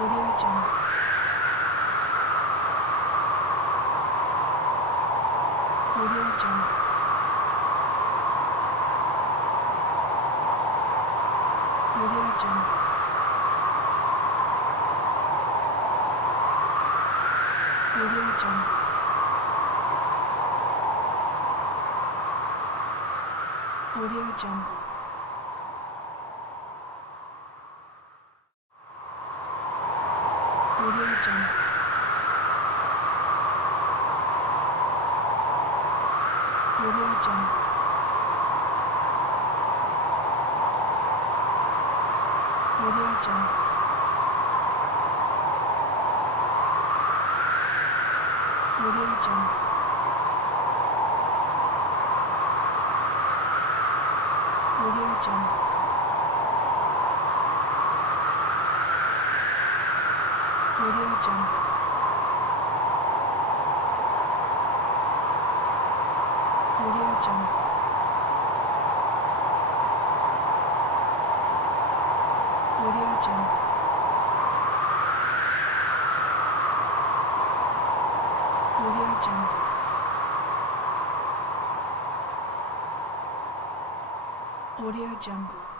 Audio Jungle. Audio Jungle. Audio Jungle. Audio Jungle. Audio Jungle. Audio Jungle. Audio Jungle. Audio Jungle. Audio Jungle. Audio Jungle. Audio Jungle. Audio Jungle. Audio Jungle. Audio Jungle. Audio Jungle.